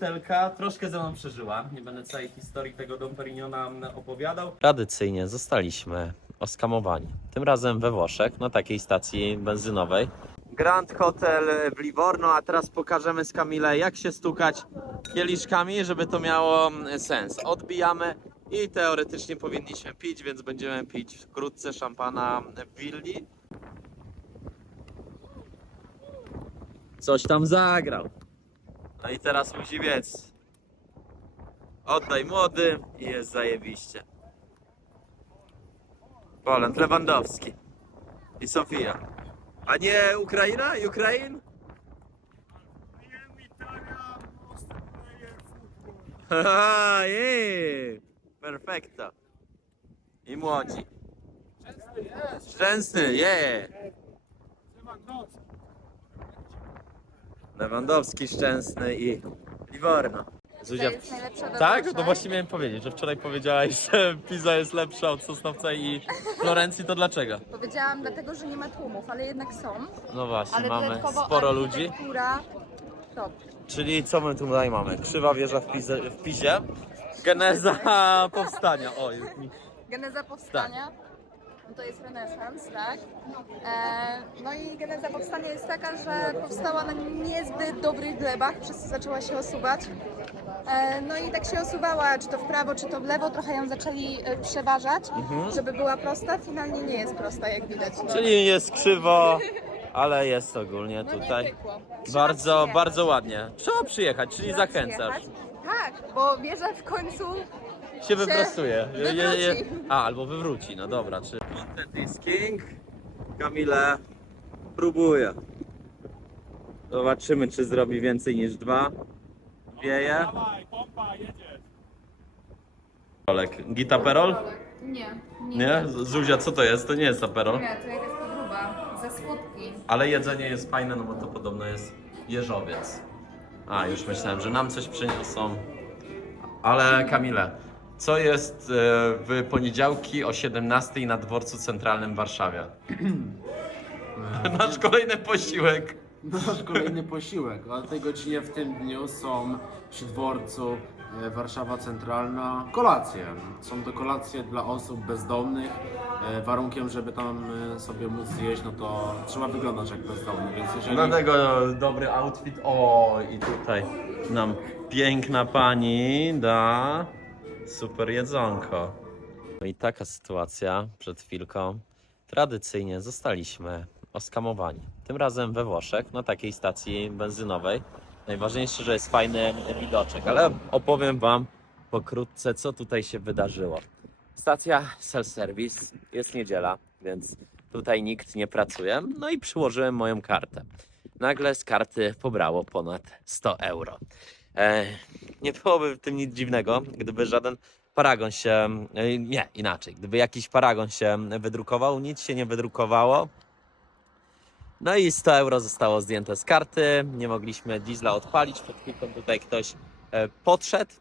butelka troszkę ze mną przeżyła. Nie będę całej historii tego Dom Perignona opowiadał. Tradycyjnie zostaliśmy oskamowani. Tym razem we Włoszech, na takiej stacji benzynowej. Grand Hotel w Livorno, a teraz pokażemy z Kamile, jak się stukać kieliszkami, żeby to miało mm, sens. Odbijamy i teoretycznie powinniśmy pić, więc będziemy pić wkrótce szampana w willi. Coś tam zagrał. No i teraz musi biec. Oddaj młody i jest zajebiście. Poland, Lewandowski i Sofia. A nie Ukraina? Ukrain? Haha, jej! Perfekto. I młodzi. Szczęsny, je! Lewandowski, Szczęsny i Livorno. Zuzia, jest najlepsza we tak? No właśnie miałem powiedzieć, że wczoraj powiedziałaś, że Pisa jest lepsza od Sosnowca i Florencji, to dlaczego? Powiedziałam dlatego, że nie ma tłumów, ale jednak są. No właśnie, Ale mamy dodatkowo sporo ludzi. architektura Top. Czyli co my tutaj mamy? Krzywa wieża w, Pize, w Pizie. Geneza powstania. O, jest mi. Geneza powstania. To jest renesans, tak? E, no i geneza powstania jest taka, że powstała na niezbyt dobrych glebach, przez co zaczęła się osuwać. E, no i tak się osuwała, czy to w prawo, czy to w lewo, trochę ją zaczęli e, przeważać, żeby była prosta. Finalnie nie jest prosta, jak widać. Czyli jest krzywo, ale jest ogólnie no nie tutaj. pykło. Trzeba Bardzo, przyjechać. bardzo ładnie. Trzeba przyjechać, czyli Trzeba zachęcasz. przyjechać. Tak, bo wieża w końcu Się wyprostuje. wywróci. A, albo wywróci, no dobra. Czy... Content is king. Kamile próbuje. Zobaczymy, czy zrobi więcej niż dwa. Wieje. Olek, Gita Perol? Nie, Nie? Zuzia, co to jest? To nie jest aperol. Nie, to jakaś podróba, za słodki. Ale jedzenie jest fajne, no bo to podobno jest jeżowiec. A, już myślałem, że nam coś przyniosą. Ale Kamile, co jest e, w poniedziałki o 17 na dworcu centralnym w Warszawie? Nasz kolejny posiłek. Nasz kolejny posiłek. O tej godzinie w tym dniu są przy dworcu e, Warszawa Centralna kolacje. Są to kolacje dla osób bezdomnych. E, Warunkiem, żeby tam sobie móc zjeść, no to trzeba wyglądać jak bezdomny, więc jeżeli... Dlatego dobry outfit. O, i tutaj nam piękna pani da super jedzonko. No i taka sytuacja przed chwilką. Tradycyjnie zostaliśmy oskamowani. Tym razem we Włoszech, na takiej stacji benzynowej. Najważniejsze, że jest fajny widoczek, ale opowiem Wam pokrótce, co tutaj się wydarzyło. Stacja self-service, jest niedziela, więc tutaj nikt nie pracuje. No i przyłożyłem moją kartę. Nagle z karty pobrało ponad 100 euro. E, nie byłoby w tym nic dziwnego, gdyby żaden paragon się. e, Nie, inaczej. Gdyby jakiś paragon się wydrukował, nic się nie wydrukowało. No i 100 euro zostało zdjęte z karty. Nie mogliśmy diesla odpalić. Przed chwilką tutaj ktoś e, podszedł.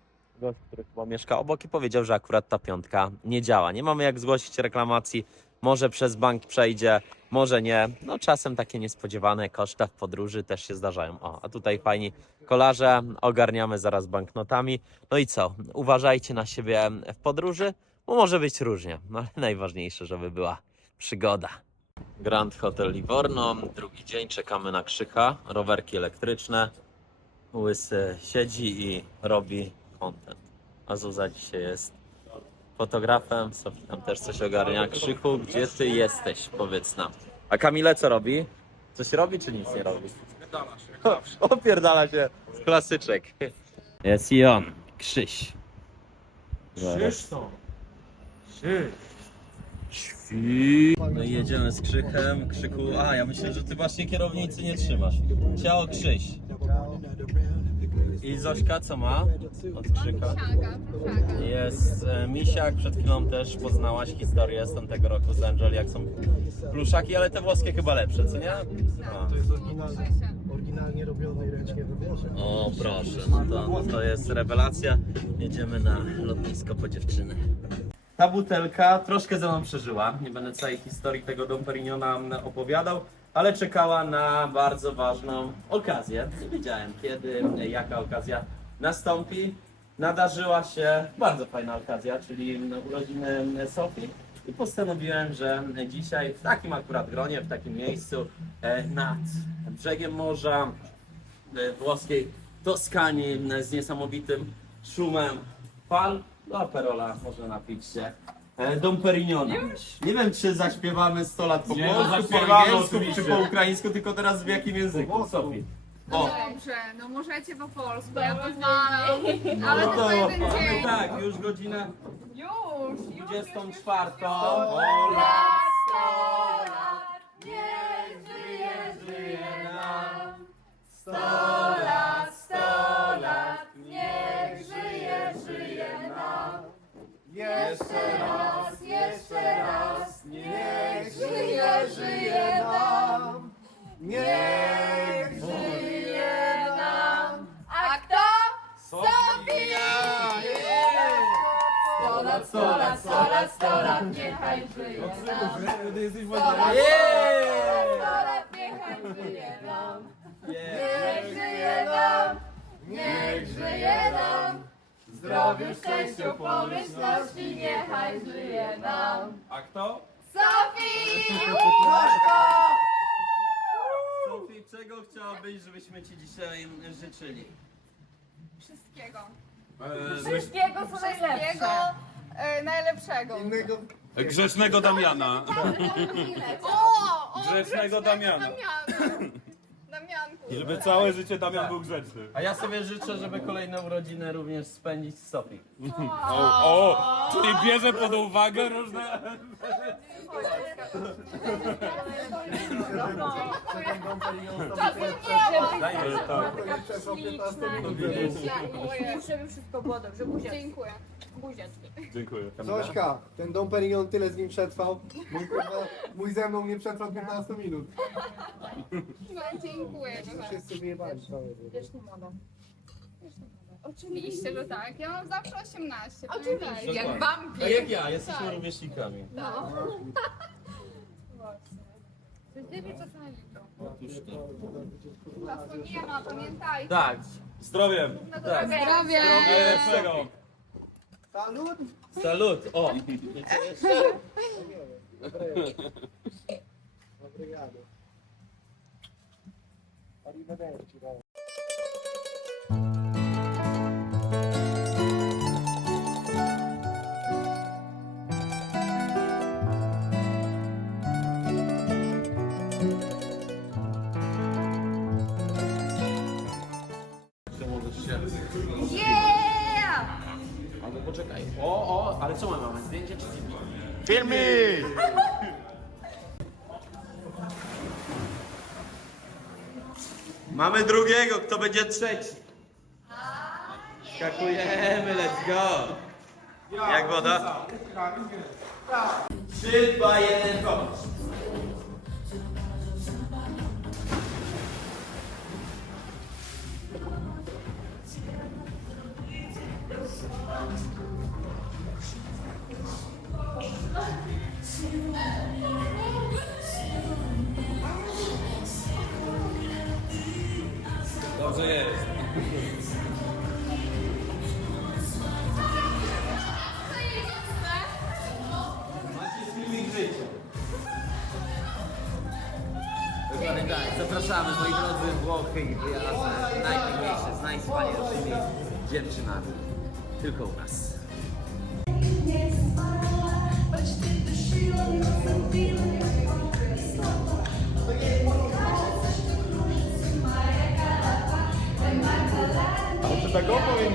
Gość, który chyba mieszka obok i powiedział, że akurat ta piątka nie działa. Nie mamy jak zgłosić reklamacji. Może przez bank przejdzie, może nie. No czasem takie niespodziewane koszta w podróży też się zdarzają. O, a tutaj fajni kolarze, ogarniamy zaraz banknotami. No i co? Uważajcie na siebie w podróży, bo może być różnie. No ale najważniejsze, żeby była przygoda. Grand Hotel Livorno, drugi dzień, czekamy na Krzycha, rowerki elektryczne. Łysy siedzi i robi content. A Zuza dzisiaj jest fotografem, Sofia tam też coś ogarnia. Krzychu, gdzie ty jesteś? Powiedz nam. A Kamile co robi? Coś robi czy nic nie robi? Opierdala się z klasyczek. Jest i on, Krzyś. Zaraz. Świ. No i jedziemy z Krzychem. Krzyku, a ja myślę, że ty właśnie kierownicy nie trzymasz. Ciao Krzyś. I Zośka co ma? Od Krzyka. Jest e, Misiak, przed chwilą też poznałaś historię z tamtego roku z Angel, jak są pluszaki, ale te włoskie chyba lepsze, co nie? A. To jest oryginalnie, oryginalnie robione i ręcznie we Włoszech. O proszę, no to, no to jest rewelacja. Jedziemy na lotnisko po dziewczynę. Ta butelka troszkę ze mną przeżyła. Nie będę całej historii tego Dom Perignona opowiadał, ale czekała na bardzo ważną okazję. Nie wiedziałem kiedy, jaka okazja. nastąpi. Nadarzyła się bardzo fajna okazja, czyli urodziny Sofii. I postanowiłem, że dzisiaj w takim akurat gronie, w takim miejscu e, nad brzegiem morza e, włoskiej Toskanii e, z niesamowitym szumem fal do Aperola można napić się e, Dom Perignona. Nie wiem, czy zaśpiewamy 100 lat po Nie, no polsku, po zaśpiewamy angielsku, czy oczywiście. po ukraińsku, tylko teraz w jakim języku? Sofii. O, Dobrze, no możecie po polsku, ja pozwalam. Ale no to to jeden mamy dzień. tak, już godzinę Już, już. 24. Niech żyje, żyje nam. Sto jeszcze raz, niech żyje, żyje nam. Niech żyje nam. A kto? Sofia! Sto lat, sto lat, sto lat, sto lat, niechaj żyje nam. Sto lat, sto lat, niechaj żyje nam. Niech żyje nam, niech żyje nam. Zdrowiu, szczęściu, pomyślności, niechaj żyje nam. A kto? Sofii! Sofii, czego chciałabyś, żebyśmy ci dzisiaj życzyli? Wszystkiego. Wszystkiego co Wszystkiego najlepsze. e, najlepszego. Innego Grzecznego Damiana. O, o, Grzecznego Damiana. Damiana. Damianku. Żeby całe życie Damian był grzeczny. A ja sobie życzę, żeby kolejne urodziny również spędzić z Sofii. O, o, czyli bierze pod uwagę różne... Żeby wszystko było dobrze. Buziaczki. Dziękuję. Buziaczki. Dziękuję. Zośka, ten Dom Perignon tyle z nim przetrwał. Mój, kurwa, mój ze mną nie przetrwał 15 minut. No, dziękuję. To wszyscy wyjebali. Oczywiście, że tak. Ja mam zawsze 18. Oczywiście. Jak wampir. Tak jak ja, jesteśmy rówieśnikami. No. Gdyby czasem liczą. Otóż to. Czasu nie ma, pamiętajcie. Tak, Zdrowiem. Na Tak. drogę. Zdrowie. Salud! Salud! Oh! Obrigado. Arrivederci, dai. Mamy drugiego, kto będzie trzeci? Skakujemy, let's go! Jak woda? 3, 2, 1, go! I wyjazd najpiękniejsze z najwspanialszymi dziewczynami. Tylko u nas. Czy tak opowiem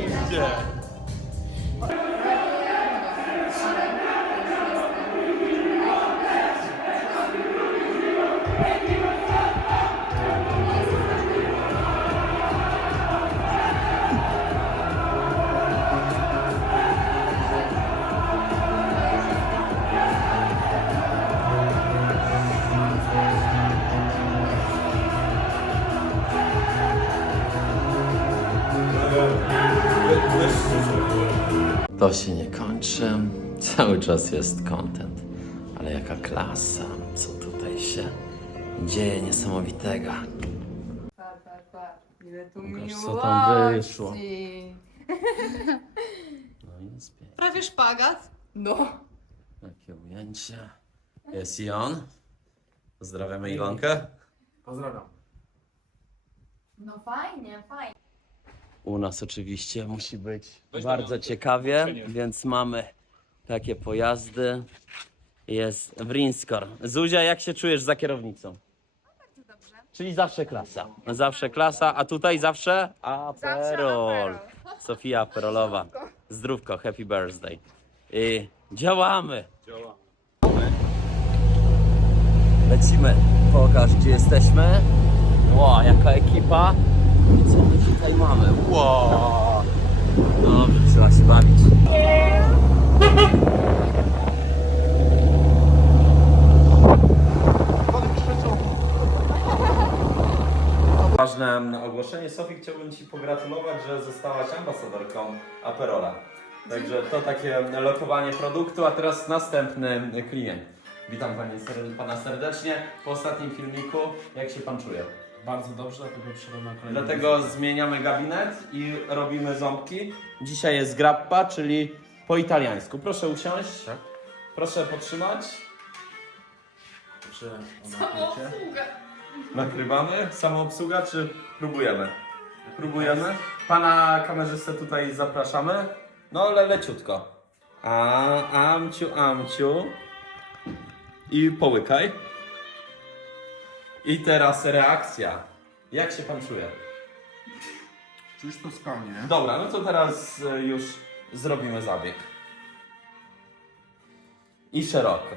To się nie kończy. Cały czas jest content. Ale jaka klasa, co tutaj się dzieje niesamowitego. Ile tu Pokaż, co tam wyszło. No i jest pięknie. Prawie szpagat. No. Takie ujęcie. Jest i on. Pozdrawiamy Ilonkę. Pozdrawiam. No fajnie, fajnie. U nas oczywiście musi być Weź bardzo ciekawie, więc mamy takie pojazdy. Jest Wrinskor. Zuzia, jak się czujesz za kierownicą? Dobrze. Czyli zawsze klasa. Zawsze klasa, a tutaj zawsze aperol. Sofia Aperolowa. Zdrówko, happy birthday. I działamy. Lecimy. Pokaż, gdzie jesteśmy. Ło, jaka ekipa. Co my tutaj mamy? Ło. Dobrze, trzeba się bawić. Ważne ogłoszenie. Sofii, chciałbym Ci pogratulować, że zostałaś ambasadorką Aperola. Także to takie lokowanie produktu, a teraz następny klient. Witam pani, ser- Pana serdecznie. Po ostatnim filmiku, jak się Pan czuje? Bardzo dobrze, dlatego przyszedłem na kolejny Dlatego zmieniamy gabinet i robimy ząbki. Dzisiaj jest grappa, czyli po italiańsku. Proszę usiąść. Proszę potrzymać. Czy omawiacie? Nagrywamy. Samoobsługa, czy próbujemy? Próbujemy. Pana kamerzystę tutaj zapraszamy. No, ale leciutko. A, amciu, amciu. I połykaj. I teraz reakcja. Jak się pan czuje? Czuć to skanie. Dobra, no to teraz e, już zrobimy zabieg. I szeroko.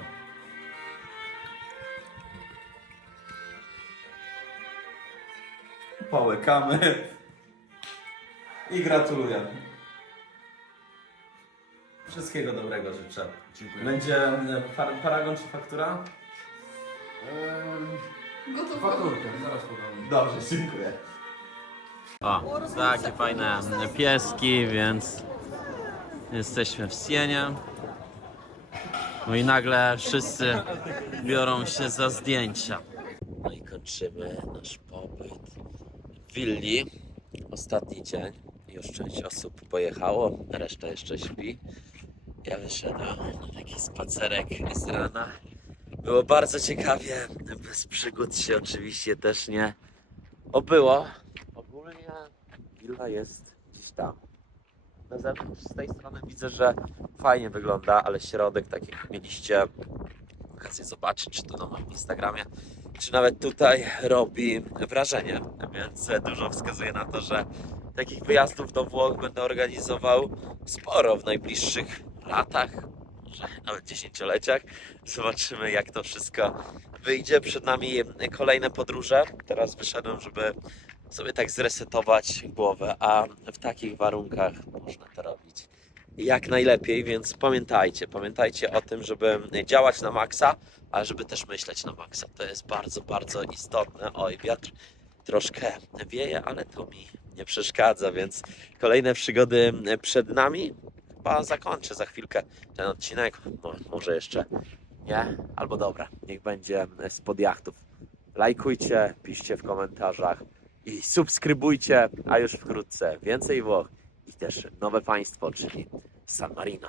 Połykamy. I gratuluję. Wszystkiego dobrego życzę. Dziękuję. Będzie e, par paragon czy faktura? Ehm. Fakturkę, zaraz podam. Dobrze, dziękuję. O, takie fajne pieski, więc jesteśmy w Sienie. No i nagle wszyscy biorą się za zdjęcia. No i kończymy nasz pobyt w willi. Ostatni dzień. Już część osób pojechało, reszta jeszcze śpi. Ja wyszedłem na taki spacerek z rana. Było bardzo ciekawie, bez przygód się oczywiście też nie obyło. Ogólnie willa jest gdzieś tam. Na zewnątrz z tej strony widzę, że fajnie wygląda, ale środek, tak jak mieliście okazję zobaczyć, czy to na moim Instagramie, czy nawet tutaj robi wrażenie. Więc dużo wskazuje na to, że takich wyjazdów do Włoch będę organizował sporo w najbliższych latach, może nawet dziesięcioleciach. Zobaczymy, jak to wszystko wyjdzie. Przed nami kolejne podróże. Teraz wyszedłem, żeby sobie tak zresetować głowę, a w takich warunkach można to robić jak najlepiej, więc pamiętajcie, pamiętajcie o tym, żeby działać na maksa, a żeby też myśleć na maksa. To jest bardzo, bardzo istotne. Oj, wiatr troszkę wieje, ale to mi nie przeszkadza, więc kolejne przygody przed nami. Chyba zakończę za chwilkę ten odcinek. No, może jeszcze nie, albo dobra, niech będzie spod jachtów. Lajkujcie, piszcie w komentarzach i subskrybujcie, a już wkrótce więcej Włoch i też nowe państwo, czyli San Marino.